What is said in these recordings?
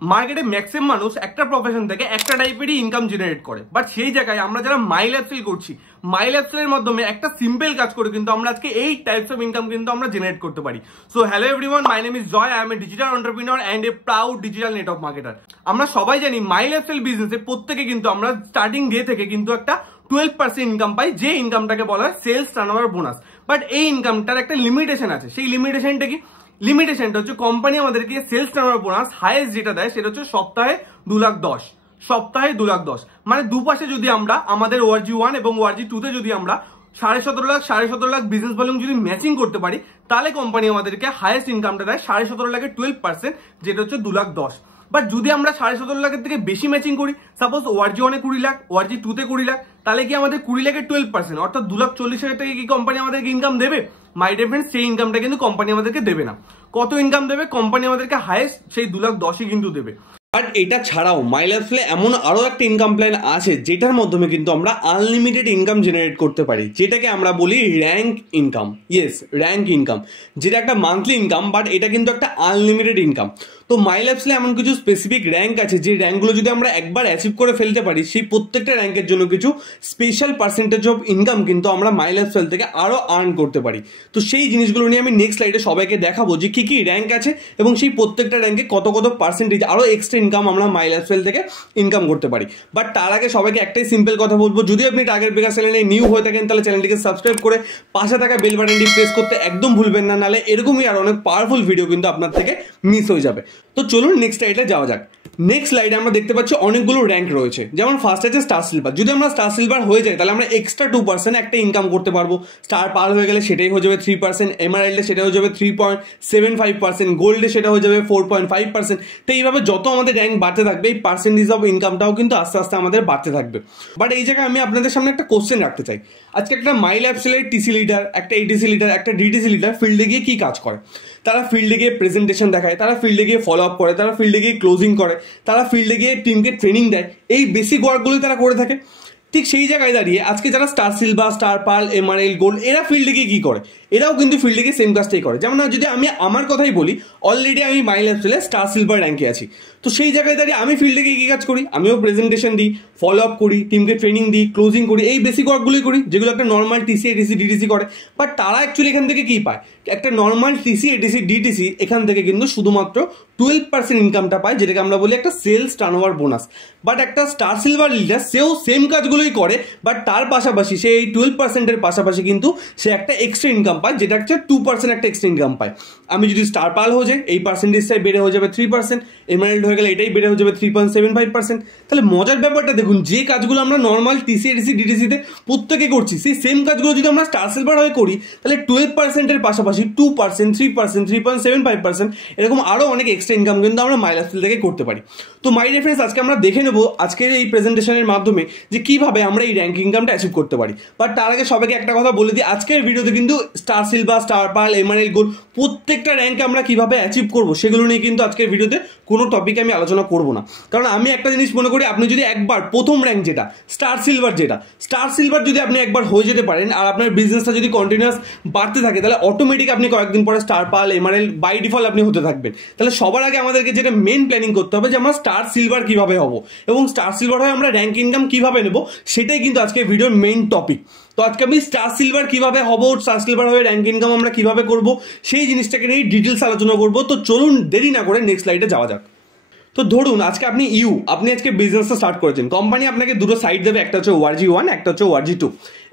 মার্কেটে ম্যাক্সিমাম মানুষ একটা প্রফেশন থেকে একটা টাইপেরই ইনকাম জেনারেট করে, বাট সেই জায়গায় আমরা যারা মাই লাইফস্টাইল করছি, মাই লাইফস্টাইলের মাধ্যমে একটা সিম্পল কাজ করে কিন্তু আমরা আজকে এই টাইপস অফ ইনকাম কিন্তু আমরা জেনারেট করতে পারি। So hello everyone, my name is Joy, I am a digital entrepreneur and a proud digital network marketer. আমরা সবাই জানি মাই লাইফস্টাইল বিজনেসে প্রত্যেকে কিন্তু আমরা স্টার্টিং ডে থেকে কিন্তু একটা 12% ইনকাম পাই, যে ইনকামটাকে বলা হয় সেলস টার্নওভার বোনাস। বাট এই ইনকামটার একটা লিমিটেশন আছে। সেই লিমিটেশনটা কি? লিমিটেশনটা হচ্ছে কোম্পানি আমাদেরকে সেলস টার্নওভার বোনাস হাইয়েস্ট যেটা দেয় সেটা হচ্ছে সপ্তাহে 2,10,000, সপ্তাহে 2,10,000। মানে দুপাশে যদি আমরা আমাদের ORG1 এবং ORG2 তে যদি আমরা 17.5 লাখ বিজনেস ভলিউম যদি ম্যাচিং করতে পারি, তাহলে কোম্পানি আমাদেরকে হাইয়েস্ট ইনকামটা দেয় 17.5 লাখের 12%, যেটা হচ্ছে 2,10,000। বাট যদি আমরা 17.5 লাখের থেকে বেশি ম্যাচিং করি, সাপোজ ORG1 এ 20 লাখ, ORG2 তে 20 লাখ, তাহলে কি আমাদের 20 লাখের 12% অর্থাৎ 2,40,000 থেকে কি কোম্পানি আমাদেরকে ইনকাম দেবে? মাই ডিয়ার ফ্রেন্ডস, সেই ইনকামটা কিন্তু কোম্পানি আমাদেরকে দেবে না। কত ইনকাম দেবে? কোম্পানি আমাদেরকে হাইয়েস্ট সেই 2,10,000 কিন্তু দেবে। বাট এটা ছাড়াও মাই লাইফস্টাইলে এমন আরো একটা ইনকাম প্ল্যান আছে যেটার মাধ্যমে কিন্তু আমরা আনলিমিটেড ইনকাম জেনারেট করতে পারি, যেটাকে আমরা বলি rank income. Yes, rank income, যেটা একটা মান্থলি ইনকাম, বাট এটা কিন্তু একটা আনলিমিটেড ইনকাম। তো মাই লাইফস্টাইলে এমন কিছু স্পেসিফিক র্যাঙ্ক আছে, যে র্যাঙ্কগুলো যদি আমরা একবার অ্যাচিভ করে ফেলতে পারি, সেই প্রত্যেকটা র্যাঙ্কের জন্য কিছু স্পেশাল পার্সেন্টেজ অফ ইনকাম কিন্তু আমরা মাই লাইফস্টাইল থেকে আরো আর্ন করতে পারি। তো সেই জিনিসগুলো নিয়ে আমি নেক্সট স্লাইডে সবাইকে দেখাবো যে কি কি র্যাঙ্ক আছে এবং সেই প্রত্যেকটা র্যাঙ্কে কত কত পার্সেন্টেজ আরো এক্সট্রা ইনকাম আমরা মাই লাইফস্টাইল থেকে ইনকাম করতে পারি। বাট তার আগে সবাইকে একটাই সিম্পল কথা বলবো, যদি আপনি টার্গেট ব্রেকার চ্যানেলে নিউ হয়ে থাকেন তাহলে চ্যানেলটিকে সাবস্ক্রাইব করে পাশে থাকা বেল বাটনটি প্রেস করতে একদম ভুলবেন না, নাহলে এরকমই আর অনেক পাওয়ারফুল ভিডিও কিন্তু আপনার থেকে মিস হয়ে যাবে। তো চলুন নেক্সট স্লাইডে যাওয়া যাক। নেক্সট স্লাইডে আমরা দেখতে পাচ্ছি অনেকগুলো র্যাঙ্ক রয়েছে। যেমন ফার্স্ট আছে স্টার সিলভার। যদি আমরা স্টার সিলভার হয়ে যাই তাহলে আমরা এক্সট্রা 2% একটা ইনকাম করতে পারবো। স্টার পার্ল হয়ে গেলে সেটাই হয়ে যাবে 3%, এমারাল্ডে সেটা হয়ে যাবে 3.75%, গোল্ডে সেটা হয়ে যাবে 4.5%। তো এইভাবে যত আমাদের র্যাঙ্ক বাড়তে থাকবে, এই পার্সেন্টেজ অফ ইনকামটাও কিন্তু আস্তে আস্তে আমাদের বাড়তে থাকবে। বাট এই জায়গায় আমি আপনাদের সামনে একটা কোশ্চেন রাখতে চাই। আজকে একটা মাই লাইফস্টাইলের টিসি লিডার, একটা এটিসি লিডার, একটা ডিটিসি লিডার ফিল্ডে গিয়ে কি কাজ করে? তারা ফিল্ডে গিয়ে প্রেজেন্টেশন দেখায়, তারা ফিল্ডে গিয়ে ফলো আপ করে, তারা ফিল্ডে গিয়ে ক্লোজিং করে, তারা ফিল্ডে গিয়ে টিমকে ট্রেনিং দেয়। এই বেসিক ওয়ার্কগুলোই তারা করে থাকে। ঠিক সেই জায়গায় দাঁড়িয়ে আজকে যারা star silver, star pearl, MRL, gold, এরা ফিল্ডে গিয়ে কি করে? এরাও কিন্তু ফিল্ডে গিয়ে সেম কাজটাই করে। যেমন যদি আমি আমার কথাই বলি, অলরেডি আমি মাই লাইফস্টাইলে স্টার সিলভার র্যাঙ্কে আছি। তো সেই জায়গায় দাঁড়িয়ে আমি ফিল্ডে গিয়ে কী কাজ করি? আমিও প্রেজেন্টেশন দিই, ফলো আপ করি, টিমকে ট্রেনিং দিই, ক্লোজিং করি। এই বেসিক ওয়ার্কগুলোই করি, যেগুলো একটা নর্মাল টিসি, এটিসি, ডিটিসি করে। বাট তারা অ্যাকচুয়ালি এখান থেকে কী পায়? একটা নর্মাল টিসি, এটিসি, ডিটিসি এখান থেকে কিন্তু শুধুমাত্র 12% ইনকামটা পায়, যেটাকে আমরা বলি একটা সেলস টার্নওভার বোনাস। বাট একটা স্টার সিলভার লিডার সেও সেম কাজগুলোই করে, বাট তার পাশাপাশি সে এই 12%-এর পাশাপাশি কিন্তু সে একটা এক্সট্রা ইনকাম পায়, যেটা হচ্ছে 2% একটা এক্সট্রা ইনকাম পায়। আমি যদি স্টার পার্ল হয়ে যাই, এই পার্সেন্টেজটাই বেড়ে হয়ে যাবে 3%, এমারাল্ড হয়ে গেলে এটাই বেড়ে হয়ে যাবে 3.75%। তাহলে মজার ব্যাপারটা দেখুন, যে কাজগুলো আমরা নর্মাল টিসি, এটিসি, ডিটিসিতে প্রত্যেকে করছি, সেই সেম কাজগুলো যদি আমরা স্টার সিলভার হয়ে করি, তাহলে 12%-এর পাশাপাশি 2%, 3%, 3.75% এরকম আরও অনেক এক্সট্রা ইনকাম কিন্তু আমরা মাই লাইফস্টাইল থেকে করতে পারি। তো মাই রেফারেন্স আজকে আমরা দেখে নেবো আজকের এই প্রেজেন্টেশনের মাধ্যমে যে কিভাবে আমরা এই র্যাঙ্ক ইনকামটা অ্যাচিভ করতে পারি। বাট তার আগে সবাইকে একটা কথা বলে দিই, আজকের ভিডিওতে কিন্তু star silver, star pearl, MRL, gold প্রত্যেকটা র্যাঙ্কে আমরা কিভাবে অ্যাচিভ করবো সেগুলো নিয়ে কিন্তু আজকের ভিডিওতে কোনো টপিকে আমি আলোচনা করবো না। কারণ আমি একটা জিনিস মনে করি, আপনি যদি একবার প্রথম র্যাঙ্ক যেটা স্টার সিলভার যদি আপনি একবার হয়ে যেতে পারেন আর আপনার বিজনেসটা যদি কন্টিনিউয়াস বাড়তে থাকে, তাহলে অটোমেটিক আপনি কয়েকদিন পরে star pearl, MRL by default আপনি হতে থাকবেন। তাহলে সবার আগে আমাদেরকে যেটা মেন প্ল্যানিং করতে হবে যে আমরা স্টার সিলভার কিভাবে হবো এবং স্টার সিলভার হয়ে আমরা র্যাঙ্ক ইনকাম কিভাবে নেব, সেটাই কিন্তু আজকে ভিডিওর মেইন টপিক। তো আজকে আমি স্টার সিলভার কিভাবে হবো, স্টার সিলভার হয়ে র্যাঙ্ক ইনকাম আমরা কিভাবে করব, সেই জিনিসটাকে নিয়ে ডিটেলস আলোচনা করবো। তো চলুন দেরি না করে নেক্সট স্লাইডে যাওয়া যাক। তো ধরুন আজকে আপনি আজকে বিজনেসটা স্টার্ট করেছেন। কোম্পানি আপনাকে দুটো সাইট দেবে, একটা হচ্ছে ORG1, একটা হচ্ছে ORG2।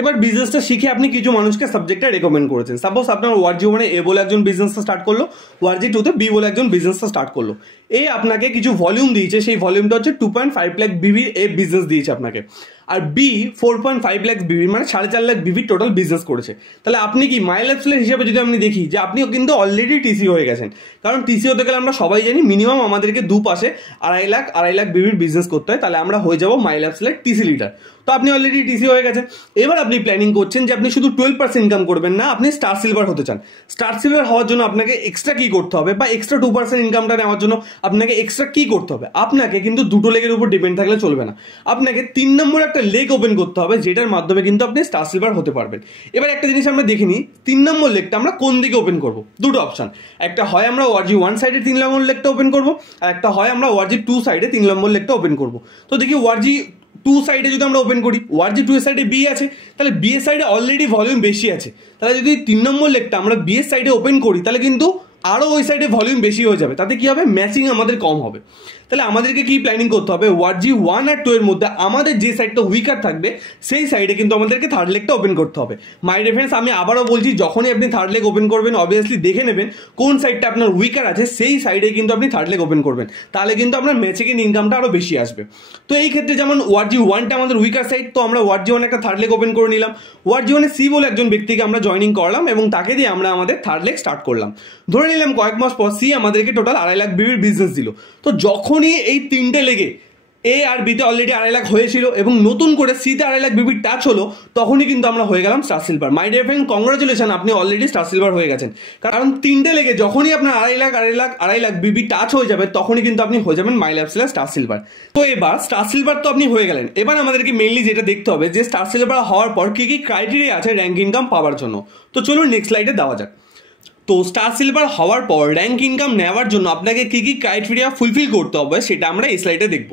এবার বিজনেসটা শিখে আপনি কিছু মানুষকে সাবজেক্টটা রেকমেন্ড করেছেন। সাপোজ আপনার ORG1-এ এ বলে একজন বিজনেসটা স্টার্ট করলো, ORG2-তে বি বলে একজন বিজনেসটা স্টার্ট করলো। এ আপনাকে কিছু ভলিউম দিয়েছে, সেই ভলিউমটা হচ্ছে 2.5 লাখ বিবির এ বিজনেস দিয়েছে আপনাকে। আর বি 4.5 লাখ বিবির, মানে 4.5 লাখ বিবির টোটাল বিজনেস করেছে। তাহলে আপনি কি মাই লাইফস্টাইল হিসেবে যদি আমি দেখি যে আপনিও কিন্তু অলরেডি টিসি হয়ে গেছেন। কারণ টিসি হতে গেলে আমরা সবাই জানি মিনিমাম আমাদেরকে দুপাশে 2.5 লাখ বিবির বিজনেস করতে হয়, তাহলে আমরা হয়ে যাবো মাই লাইফস্টাইলের টিসি লিডার। তো আপনি অলরেডি টিসি হয়ে গেছে। এবার আপনি প্ল্যানিং করছেন যে আপনি শুধু 12% ইনকাম করবেন না, আপনি স্টার সিলভার হতে চান। স্টার সিলভার হওয়ার জন্য আপনাকে এক্সট্রা কি করতে হবে, বা এক্সট্রা 2% ইনকামটা নেওয়ার জন্য আপনাকে এক্সট্রা কি করতে হবে? আপনাকে কিন্তু দুটো লেগের উপর ডিপেন্ড থাকলে চলবে না, আপনাকে 3 নম্বর একটা লেগ ওপেন করতে হবে, যেটার মাধ্যমে কিন্তু আপনি স্টার সিলভার হতে পারবেন। এবার একটা জিনিস আমরা দেখে নিই, 3 নম্বর লেগটা আমরা কোন দিকে ওপেন করব। দুটো অপশন, একটা হয় আমরা ওয়ার্জি 1 সাইডে 3 নম্বর লেগটা ওপেন করব, আর একটা হয় আমরা ওয়ার্জি 2 সাইডে 3 নম্বর লেগটা ওপেন করব। তো দেখি ওয়ার্জি 2 সাইডে যদি আমরা ওপেন করি, ওয়ার্জি 2 এর সাইডে বি আছে, তাহলে বি এর সাইডে অলরেডি ভলিউম বেশি আছে, তাহলে যদি 3 নম্বর লেগটা আমরা বি এর সাইডে ওপেন করি, তাহলে কিন্তু আরও ওই সাইডে ভলিউম বেশি হয়ে যাবে, তাতে কি হবে, ম্যাচিং আমাদের কম হবে। তাহলে আমাদেরকে কি প্ল্যানিং করতে হবে, ওয়ার্জি 1 আর 2 এর মধ্যে আমাদের যে সাইডটা উইকার থাকবে সেই সাইডে কিন্তু আমাদেরকে থার্ড লেগটা ওপেন করতে হবে। মাই ডিফারেন্স, আমি আবারও বলছি, যখনই আপনি থার্ড লেগ ওপেন করবেন অবভিয়াসলি দেখে নেবেন কোন সাইডটা আপনার উইকার আছে, সেই সাইডে কিন্তু আপনি থার্ড লেগ ওপেন করবেন, তাহলে কিন্তু আপনার ম্যাচিং ইনকামটা আরও বেশি আসবে। তো এই ক্ষেত্রে যেমন ওয়ার্জি 1টা আমাদের উইকার সাইড, তো আমরা ওয়ার্জি 1 একটা থার্ড লেগ ওপেন করে নিলাম। ওয়ার্জি 1 সি বলে একজন ব্যক্তিকে আমরা জয়েনিং করলাম এবং তাকে দিয়ে আমরা আমাদের থার্ড লেগ স্টার্ট করলাম। ধরে নিলাম কয়েক মাস পর সি আমাদেরকে টোটাল 2.5 লাখ বিবির বিজনেস দিল। তো যখনই এই 3টে লেগে এ আর বিতে অলরেডি 2.5 লাখ হয়েছিল এবং নতুন করে সিতে 2.5 লাখ বিবির টাচ হলো, তখনই কিন্তু আমরা হয়ে গেলাম star silver. My dear friend, congratulation, আপনি অলরেডি স্টার সিলভার হয়ে গেছেন। কারণ 3টে লেগে যখনই আপনার 2.5 লাখ বিবি টাচ হয়ে যাবে, তখনই কিন্তু আপনি হয়ে যাবেন মাই ল্যাবসেলার স্টার সিলভার। তো এবার স্টার সিলভার তো আপনি হয়ে গেলেন, এবার আমাদেরকে মেইনলি যেটা দেখতে হবে যে স্টার সিলভার হওয়ার পর কী কী ক্রাইটেরিয়া আছে র্যাঙ্ক ইনকাম পাওয়ার জন্য। তো চলুন নেক্সট স্লাইডে দেওয়া যাক। তো স্টার সিলভার হওয়ার পর র্যাঙ্ক ইনকাম নেওয়ার জন্য আপনাকে কী কী ক্রাইটেরিয়া ফুলফিল করতে হবে সেটা আমরা এই স্লাইডে দেখব।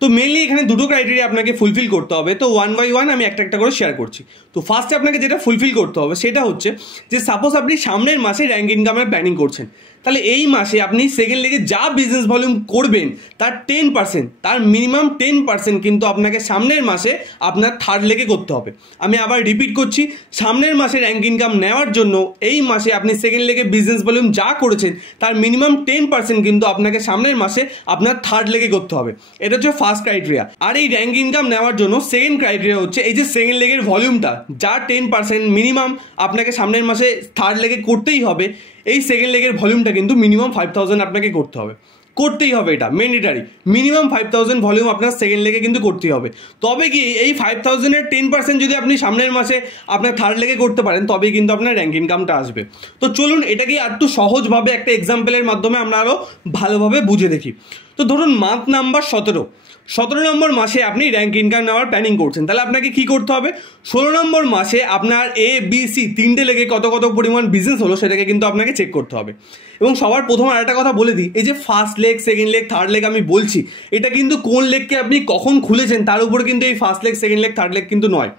তো মেনলি এখানে দুটো ক্রাইটেরিয়া আপনাকে ফুলফিল করতে হবে, তো 1 বাই 1 আমি একটা একটা করে শেয়ার করছি। তো ফার্স্টে আপনাকে যেটা ফুলফিল করতে হবে সেটা হচ্ছে যে সাপোজ আপনি সামনের মাসে র্যাঙ্ক ইনকামের প্ল্যানিং করছেন, তাহলে এই মাসে আপনি সেকেন্ড লেগে যা বিজনেস ভলিউম করবেন তার 10%, তার মিনিমাম 10% কিন্তু আপনাকে সামনের মাসে আপনার থার্ড লেগে করতে হবে। আমি আবার রিপিট করছি, সামনের মাসে র্যাঙ্ক ইনকাম নেওয়ার জন্য এই মাসে আপনি সেকেন্ড লেগে বিজনেস ভলিউম যা করেছেন তার মিনিমাম 10% কিন্তু আপনাকে সামনের মাসে আপনার থার্ড লেগে করতে হবে। এটা হচ্ছে ফার্স্ট ক্রাইটেরিয়া। আর এই র্যাঙ্ক ইনকাম নেওয়ার জন্য সেকেন্ড ক্রাইটেরিয়া হচ্ছে এই যে সেকেন্ড লেগের ভলিউমটা যা 10% মিনিমাম আপনাকে সামনের মাসে থার্ড লেগে করতেই হবে, এই সেকেন্ড লেগের ভলিউমটা কিন্তু মিনিমাম 5000 আপনাকে করতে হবে, করতেই হবে, এটা ম্যান্ডেটারি। মিনিমাম 5000 ভলিউম আপনার সেকেন্ড লেগে কিন্তু করতেই হবে। তবে কি এই 5000-এর 10% যদি আপনি সামনের মাসে আপনার থার্ড লেগে করতে পারেন, তবেই কিন্তু আপনার র্যাঙ্ক ইনকামটা আসবে। তো চলুন এটাকে একটু সহজভাবে একটা এক্সাম্পলের মাধ্যমে আমরা আরও ভালোভাবে বুঝে দেখি। তো ধরুন মান্থ নাম্বার 17 নম্বর মাসে আপনি র্যাঙ্ক ইনকাম নেওয়ার প্ল্যানিং করছেন, তাহলে আপনাকে কি করতে হবে, 16 নম্বর মাসে আপনার এ বি সি 3টে লেগে কত কত পরিমাণ বিজনেস হলো সেটাকে কিন্তু আপনাকে চেক করতে হবে। এবং সবার প্রথম আরেকটা কথা বলে দিই, এই যে first leg second leg third leg আমি বলছি, এটা কিন্তু কোন লেগকে আপনি কখন খুলেছেন তার উপর কিন্তু এই first leg second leg third leg কিন্তু নয়।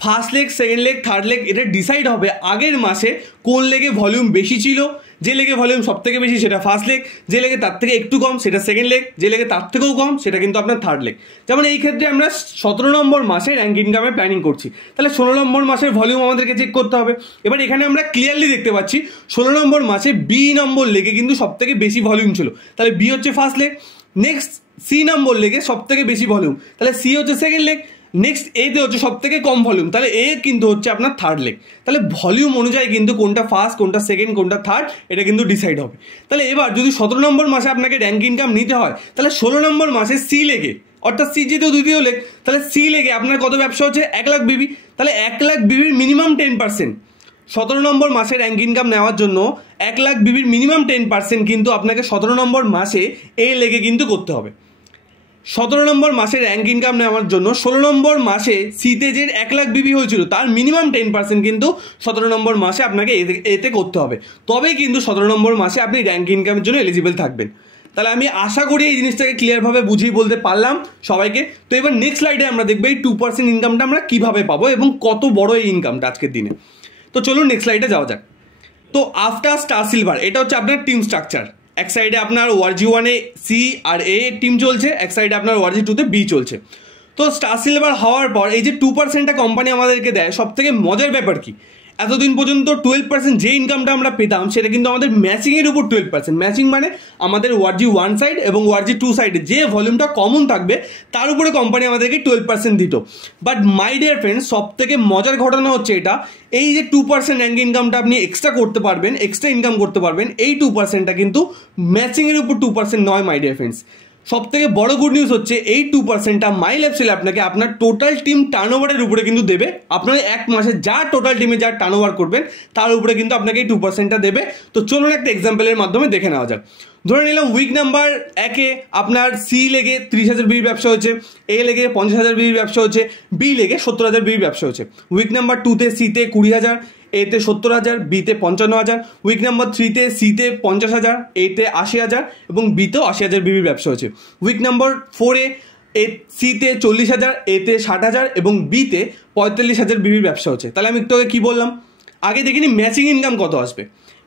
First leg second leg third leg এটা ডিসাইড হবে আগের মাসে কোন লেগে ভলিউম বেশি ছিল, যে লেগে ভলিউম সব থেকে বেশি সেটা ফার্স্ট লেগ, যে লেগে তার থেকে একটু কম সেটা সেকেন্ড লেগ, যে লেগে তার থেকেও কম সেটা কিন্তু আপনার থার্ড লেগ। যেমন এই ক্ষেত্রে আমরা 17 নম্বর মাসে র্যাঙ্ক ইনকামের প্ল্যানিং করছি, তাহলে 16 নম্বর মাসের ভলিউম আমাদেরকে চেক করতে হবে। এবার এখানে আমরা ক্লিয়ারলি দেখতে পাচ্ছি 16 নম্বর মাসে বি নম্বর লেগে কিন্তু সব থেকে বেশি ভলিউম ছিল, তাহলে বি হচ্ছে ফার্স্ট লেগ। নেক্সট সি নম্বর লেগে সব থেকে বেশি ভলিউম, তাহলে সি হচ্ছে সেকেন্ড লেগ। নেক্সট এতে হচ্ছে সব থেকে কম ভলিউম, তাহলে এ কিন্তু হচ্ছে আপনার থার্ড লেগ। তাহলে ভলিউম অনুযায়ী কিন্তু কোনটা ফার্স্ট কোনটা সেকেন্ড কোনটা থার্ড এটা কিন্তু ডিসাইড হবে। তাহলে এবার যদি 17 নম্বর মাসে আপনাকে র্যাঙ্ক ইনকাম নিতে হয়, তাহলে 16 নম্বর মাসে সি লেগে, অর্থাৎ সি যেহেতু দ্বিতীয় লেগ, তাহলে সি লেগে আপনার কত ব্যবসা হচ্ছে 1 লাখ বিবি, তাহলে 1 লাখ বিবির মিনিমাম 10%। 17 নম্বর মাসে র্যাঙ্ক ইনকাম নেওয়ার জন্য 1 লাখ বিবির মিনিমাম 10% কিন্তু আপনাকে 17 নম্বর মাসে এ লেগে কিন্তু করতে হবে। 17 নম্বর মাসে র্যাঙ্ক ইনকাম নেওয়ার জন্য 16 নম্বর মাসে সিতে যে 1 লাখ বিবি হয়েছিল তার মিনিমাম 10% কিন্তু 17 নম্বর মাসে আপনাকে এতে করতে হবে, তবেই কিন্তু 17 নম্বর মাসে আপনি র্যাঙ্ক ইনকামের জন্য এলিজিবল থাকবেন। তাহলে আমি আশা করি এই জিনিসটাকে ক্লিয়ারভাবে বুঝিয়ে বলতে পারলাম সবাইকে। তো এবার নেক্সট স্লাইডে আমরা দেখবো এই 2% ইনকামটা আমরা কীভাবে পাবো এবং কত বড় এই ইনকামটা আজকের দিনে। তো চলুন নেক্সট স্লাইডে যাওয়া যাক। তো আফটার স্টার সিলভার এটা হচ্ছে আপনার টিম স্ট্রাকচার। এক সাইডে আপনার ওয়ার্জি 1-এ সি আর এ টিম চলছে, এক সাইডে আপনার ওয়ার্জি 2-তে বি চলছে। তো স্টার সিলভার হওয়ার পর এই যে 2%টা কোম্পানি আমাদেরকে দেয়, সব থেকে মজার ব্যাপার কি, এতদিন পর্যন্ত 12% যে ইনকামটা আমরা পেতাম সেটা কিন্তু আমাদের ম্যাচিংয়ের উপর 12%। ম্যাচিং মানে আমাদের ওয়ার্জি 1 সাইড এবং ওয়ার্জি 2 সাইডে যে ভলিউমটা কমন থাকবে তার উপরে কোম্পানি আমাদেরকে 12% দিত। বাট মাই ডিয়ার ফ্রেন্ডস, সব থেকে মজার ঘটনা হচ্ছে এটা, এই যে 2% র্যাঙ্ক ইনকামটা আপনি এক্সট্রা করতে পারবেন, এক্সট্রা ইনকাম করতে পারবেন, এই 2%টা কিন্তু ম্যাচিংয়ের উপর 2% নয় মাই ডিয়ার ফ্রেন্ডস। সব থেকে বড় গুড নিউজ হচ্ছে এই 2%টা মাই লাইফস্টাইল আপনাকে আপনার টোটাল টিম টার্নওভারের উপরে কিন্তু দেবে। আপনার এক মাসে যা টোটাল টিমে যা টার্নওভার করবেন তার উপরে কিন্তু আপনাকে এই 2%টা দেবে। তো চলুন একটা এক্সাম্পলের মাধ্যমে দেখে নেওয়া যাক। ধরে নিলাম উইক নাম্বার 1-এ আপনার সি লেগে 30,000 বিড়ির ব্যবসা হচ্ছে, এ লেগে 50,000 বিড়ির ব্যবসা হচ্ছে, বি লেগে 70,000 বিড়ির ব্যবসা হচ্ছে। উইক নাম্বার 2-তে সিতে 20,000, এতে 70,000, বিতে 55,000, উইক নাম্বার 3-তে সিতে 50,000, এতে 80,000 এবং বিতেও 80,000 বিড়ির ব্যবসা হচ্ছে। উইক নাম্বার 4-এ সিতে 40,000, এতে 60,000 এবং বিতে 45,000 বিড়ির ব্যবসা হচ্ছে। তাহলে আমি একটু আগে কী বললাম, আগে দেখিনি ম্যাচিং ইনকাম কত আসবে।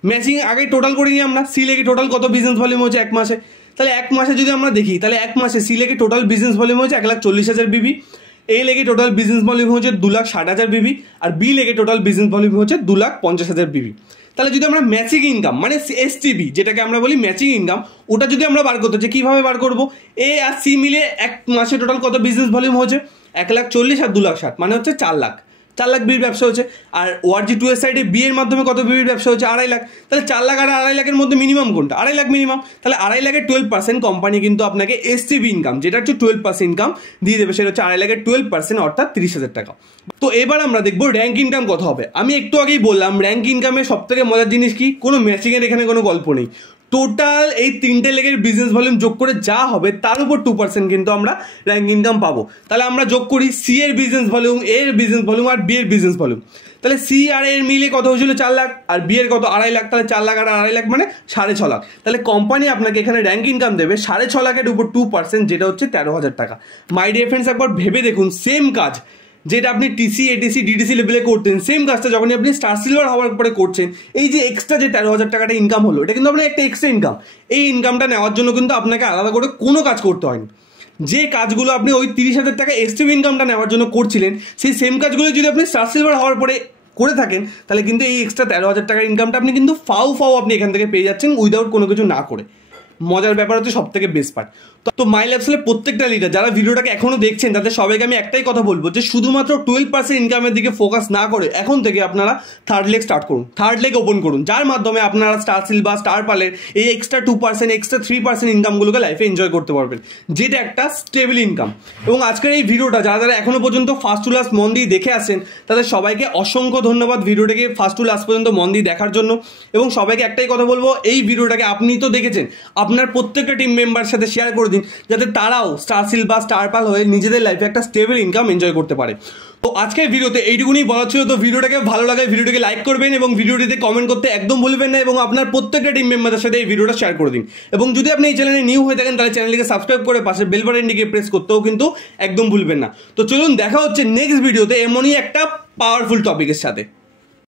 ম্যাচিং আগে টোটাল করিনি আমরা, সি লেগে টোটাল কত বিজনেস ভলিউম হচ্ছে এক মাসে। তাহলে এক মাসে যদি আমরা দেখি তাহলে এক মাসে সি লেগে টোটাল বিজনেস ভলিউম হচ্ছে 1,40,000 বিবি, এ লেগে টোটাল বিজনেস ভলিউম হচ্ছে 2,60,000 বিবি, আর বি লেগে টোটাল বিজনেস ভলিউম হচ্ছে 2,50,000 বিবি। তাহলে যদি আমরা ম্যাচিং ইনকাম মানে এসটিবি যেটাকে আমরা বলি ম্যাচিং ইনকাম, ওটা যদি আমরা বার করতে চাই কীভাবে বার করবো? এ আর সি মিলে এক মাসে টোটাল কত বিজনেস ভলিউম হচ্ছে? 1,40,000 আর 2,60,000 মানে হচ্ছে 4 লাখ বিড়ির ব্যবসা হচ্ছে। আর ORG2 এর সাইডে বি এর মাধ্যমে কত বিড়ির ব্যবসা হচ্ছে? 2.5 লাখ। তাহলে 4 লাখ আর 2.5 লাখের মধ্যে মিনিমাম কোনটা? 2.5 লাখ মিনিমাম। তাহলে 2.5 লাখের 12% কোম্পানি কিন্তু আপনাকে এসটিবি ইনকাম যেটা হচ্ছে 12% ইনকাম দিয়ে দেবে, সেটা হচ্ছে 2.5 লাখের 12% অর্থাৎ 30,000 টাকা। তো এবার আমরা দেখবো র্যাঙ্ক ইনকাম কত হবে। আমি একটু আগেই বললাম র্যাঙ্ক ইনকামের সব থেকে মজার জিনিস কি, কোনো ম্যাচিংয়ের এখানে কোনো গল্প নেই। টোটাল এই 3টে লেগের বিজনেস ভলিউম যোগ করে যা হবে তার উপর 2% কিন্তু আমরা র্যাঙ্ক ইনকাম পাবো। তাহলে আমরা যোগ করি সি এর বিজনেস ভলিউম, এর বিজনেস ভলিউম আর বি এর বিজনেস ভলিউম। তাহলে সি আর এর মিলে কত হয়েছিল? 4 লাখ, আর বি এর কত? 2.5 লাখ। তাহলে 4 লাখ আর 2.5 লাখ মানে 6.5 লাখ। তাহলে কোম্পানি আপনাকে এখানে র্যাঙ্ক ইনকাম দেবে 6.5 লাখের উপর 2%, যেটা হচ্ছে 13,000 টাকা। মাই ডিয়ার ফ্রেন্ডস, একবার ভেবে দেখুন, সেম কাজ যেটা আপনি টিসি, এটিসি, ডিটিসি লেভেলে করতেন, সেম কাজটা যখনই আপনি স্টার সিলভার হওয়ার পরে করছেন, এই যে এক্সট্রা যে 13,000 টাকাটা ইনকাম হলো, এটা কিন্তু আপনার একটা এক্সট্রা ইনকাম। এই ইনকামটা নেওয়ার জন্য কিন্তু আপনাকে আলাদা করে কোনো কাজ করতে হয়নি। যে কাজগুলো আপনি ওই 30,000 টাকা এক্সট্রা ইনকামটা নেওয়ার জন্য করছিলেন, সেই সেম কাজগুলো যদি আপনি স্টার সিলভার হওয়ার পরে করে থাকেন, তাহলে কিন্তু এই এক্সট্রা 13,000 টাকার ইনকামটা আপনি কিন্তু ফাও আপনি এখান থেকে পেয়ে যাচ্ছেন উইদাউট কোনো কিছু না করে। মজার ব্যাপার হচ্ছে সব থেকে বেস্ট পার্ট। তো মাই লাইফস্টাইলের প্রত্যেকটা লিডার যারা ভিডিওটাকে এখনো দেখছেন তাদের সবাইকে আমি একটাই কথা বলবো যে শুধুমাত্র 12% ইনকামের দিকে ফোকাস না করে এখন থেকে আপনারা থার্ড লেগ স্টার্ট করুন, থার্ড লেগ ওপেন করুন, যার মাধ্যমে আপনারা স্টার সিলভার, স্টার পালের এই এক্সট্রা 2%, এক্সট্রা 3% ইনকামগুলোকে লাইফে এনজয় করতে পারবেন, যেটা একটা স্টেবল ইনকাম। এবং আজকের এই ভিডিওটা যারা যারা এখনো পর্যন্ত ফার্স্ট টু লাস্ট মন দিয়ে দেখে আসেন তাদের সবাইকে অসংখ্য ধন্যবাদ ভিডিওটাকে ফার্স্ট টু লাস্ট পর্যন্ত মন দিয়ে দেখার জন্য। এবং সবাইকে একটাই কথা বলবো, এই ভিডিওটাকে আপনি তো দেখেছেন, আপনার প্রত্যেকটা টিম মেম্বার সাথে শেয়ার করে দিন যাতে তারাও স্টার সিলভার, স্টার পাল হয়ে নিজেদের লাইফে একটা স্টেবল ইনকাম এনজয় করতে পারে। তো আজকের ভিডিওতে এইটুকুনি বলা ছিল। তো ভিডিওটাকে ভালো লাগে ভিডিওটাকে লাইক করবেন এবং ভিডিওটিতে কমেন্ট করতে একদম ভুলবেন না, এবং আপনার প্রত্যেকটা টিম মেম্বারদের সাথে এই ভিডিওটা শেয়ার করে দিন। এবং যদি আপনি এই চ্যানেলে নিউ হয়ে থাকেন তাহলে চ্যানেলটিকে সাবস্ক্রাইব করে পাশে বেল বাটনটিকে প্রেস করতেও কিন্তু একদম ভুলবেন না। তো চলুন দেখা হচ্ছে নেক্সট ভিডিওতে এমনই একটা পাওয়ারফুল টপিকের সাথে।